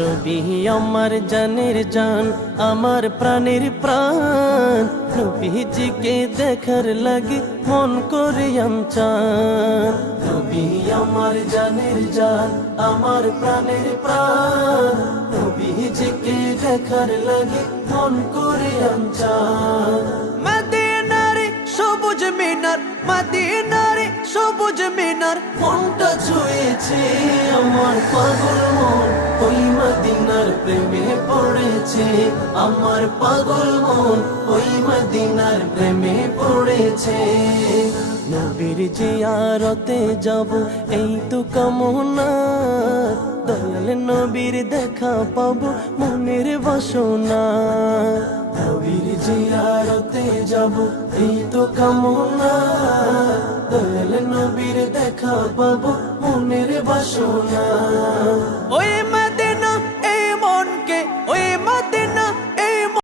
নবী আমার জানের জান, আমার প্রাণের প্রাণ, নবীজিকে দেখার লাগে মন করে চান। নবী আমার জানের জান, আমার প্রাণের প্রাণ, নবীজিকে দেখার লাগে মন করে চান। মদিনারে সবুজ মিনার, মদিনারে সবুজ মিনার, মনটা ছুঁয়েছে আমার পাগল মন, ওই মদিনার প্রেমে পড়েছে আমার পাগল মন, ওই মদিনার প্রেমে পড়েছে। নবীর জিয়ারতে যাব এই তো কামনা, দয়াল নবীর দেখা পাবো মনের বাসনা। নবীর জিয়ারতে যাব এই তো কামনা, দয়াল নবীর দেখা পাবো মনের বাসনা। ওই মদিনা এই মনকে, ওই মদিনা